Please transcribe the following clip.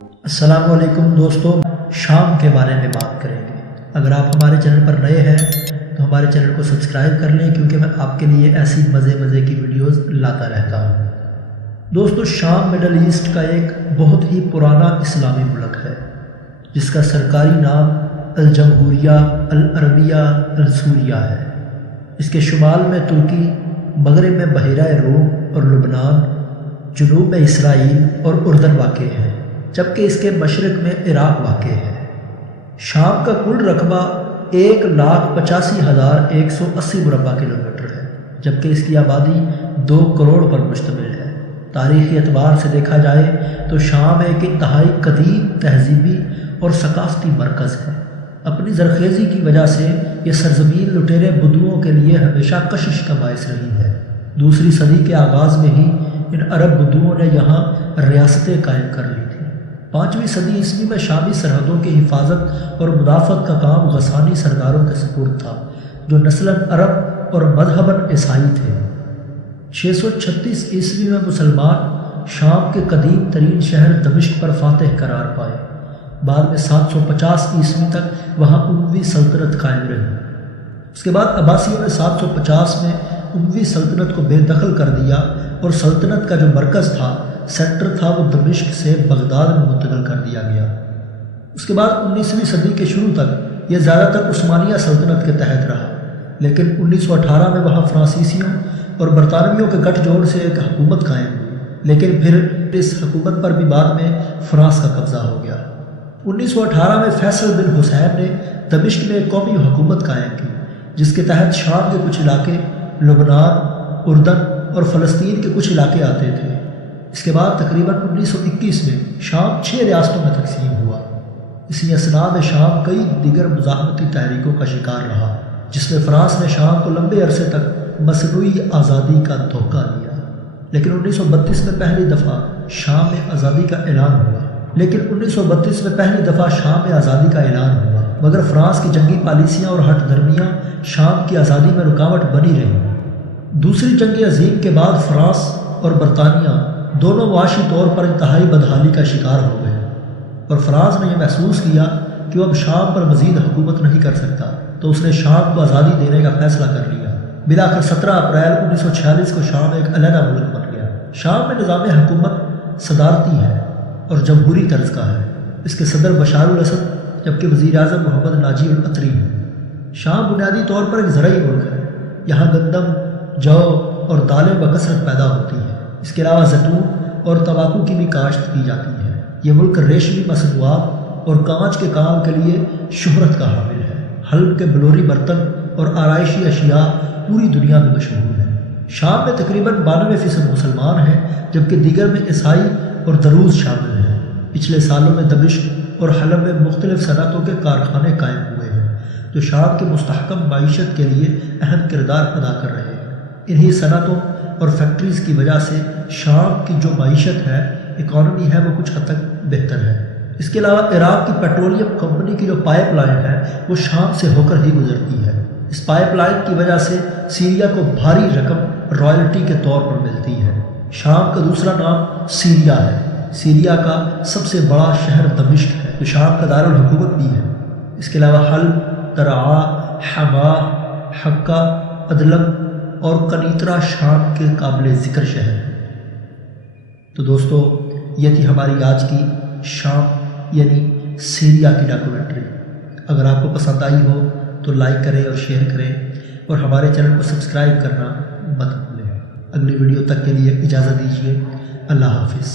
السلام علیکم دوستو، شام کے بارے میں بات کریں گے۔ اگر آپ ہمارے چینل پر نئے ہیں تو ہمارے چینل کو سبسکرائب کر لیں، کیونکہ میں آپ کے لیے ایسی مزے کی ویڈیوز لاتا رہتا ہوں۔ دوستو، شام مڈل ایسٹ کا ایک بہت ہی پرانا اسلامی ملک ہے جس کا سرکاری نام الجمہوریہ العربیہ السوریہ ہے۔ اس کے شمال میں ترکی، مغرب میں بحیرہ روم اور لبنان، جنوب میں اسرائیل اور اردن واقع ہے، جبکہ اس کے مشرق میں عراق واقع ہے۔ شام کا کل رقبہ 1,85,180 مربع کلومیٹر ہے، جبکہ اس کی آبادی 2 کروڑ پر مشتمل ہے۔ تاریخی اعتبار سے دیکھا جائے تو شام ایک انتہائی قدیم تہذیبی اور ثقافتی مرکز ہے۔ اپنی زرخیزی کی وجہ سے یہ سرزمین لٹیرے بدوؤں کے لیے ہمیشہ کشش کا باعث رہی ہے۔ دوسری صدی کے آغاز میں ہی ان عرب بدوؤں نے یہاں ریاستیں قائم کر لی تھیں۔ 5ویں صدی عیسوی میں شامی سرحدوں کی حفاظت اور مدافعت کا کام غسانی سرداروں کے سپرد تھا، جو نسلاً عرب اور مذہباً عیسائی تھے۔ 636 عیسوی میں مسلمان شام کے قدیم ترین شہر دمشق پر فاتح قرار پائے۔ بعد میں 750 عیسوی تک وہاں اموی سلطنت قائم رہی۔ اس کے بعد عباسیوں نے 750 میں اموی سلطنت کو بے دخل کر دیا اور سلطنت کا جو مرکز تھا، سینٹر تھا، وہ دمشق سے بغداد میں منتقل کر دیا گیا۔ اس کے بعد 19ویں صدی کے شروع تک یہ زیادہ تر عثمانیہ سلطنت کے تحت رہا، لیکن 1918 میں وہاں فرانسیسیوں اور برطانویوں کے گٹھ جوڑ سے ایک حکومت قائم ہوئی، لیکن پھر اس حکومت پر بھی بعد میں فرانس کا قبضہ ہو گیا۔ 1918 میں فیصل بن حسین نے دمشق میں ایک قومی حکومت قائم کی، جس کے تحت شام کے کچھ علاقے، لبنان، اردن اور فلسطین کے کچھ علاقے آتے تھے۔ اس کے بعد تقریباً 1921 میں شام 6 ریاستوں میں تقسیم ہوا۔ اسی اثناء میں شام کئی دیگر مزاحمتی تحریکوں کا شکار رہا، جس میں فرانس نے شام کو لمبے عرصے تک مصنوعی آزادی کا دھوکہ دیا، لیکن 1932 میں پہلی دفعہ شام میں آزادی کا اعلان ہوا۔ مگر فرانس کی جنگی پالیسیاں اور ہٹ دھرمیاں شام کی آزادی میں رکاوٹ بنی رہی۔ دوسری جنگ عظیم کے بعد فرانس اور برطانیہ دونوں معاشی طور پر انتہائی بدحالی کا شکار ہو گئے، اور فرانس نے یہ محسوس کیا کہ وہ اب شام پر مزید حکومت نہیں کر سکتا، تو اس نے شام کو آزادی دینے کا فیصلہ کر لیا۔ بالآخر 17 اپریل 1946 کو شام ایک علیحدہ ملک بن گیا۔ شام میں نظام حکومت صدارتی ہے اور جمہوری طرز کا ہے۔ اس کے صدر بشار الاسد، جبکہ وزیر اعظم محمد ناجی العطری ہے۔ شام بنیادی طور پر ایک زرعی ملک ہے۔ یہاں گندم، جو اور دالیں بکثرت پیدا ہوتی ہیں۔ اس کے علاوہ زیتون اور تمباکو کی بھی کاشت کی جاتی ہے۔ یہ ملک ریشمی مصنوعات اور کانچ کے کام کے لیے شہرت کا حامل ہے۔ حلب کے بلوری برتن اور آرائشی اشیاء پوری دنیا میں مشہور ہیں۔ شام میں تقریباً 92% مسلمان ہیں، جبکہ دیگر میں عیسائی اور دروز شامل ہیں۔ پچھلے سالوں میں دمشق اور حلب میں مختلف صنعتوں کے کارخانے قائم ہوئے ہیں، جو شام کے مستحکم معیشت کے لیے اہم کردار ادا کر رہے ہیں۔ انہی صنعتوں اور فیکٹریز کی وجہ سے شام کی جو معیشت ہے، اکانومی ہے، وہ کچھ حد تک بہتر ہے۔ اس کے علاوہ عراق کی پیٹرولیم کمپنی کی جو پائپ لائن ہے، وہ شام سے ہو کر ہی گزرتی ہے۔ اس پائپ لائن کی وجہ سے سیریا کو بھاری رقم رائلٹی کے طور پر ملتی ہے۔ شام کا دوسرا نام سیریا ہے۔ سیریا کا سب سے بڑا شہر دمشق ہے، جو شام کا دارالحکومت بھی ہے۔ اس کے علاوہ حلب، درعا، حما، حقہ، ادلب اور قنیطرہ شام کے قابل ذکر شہر ہیں۔ تو دوستو، یہ تھی ہماری آج کی شام یعنی سیریا کی ڈاکومنٹری۔ اگر آپ کو پسند آئی ہو تو لائک کریں اور شیئر کریں، اور ہمارے چینل کو سبسکرائب کرنا مت بھولیں۔ اگلی ویڈیو تک کے لیے اجازت دیجیے۔ اللہ حافظ۔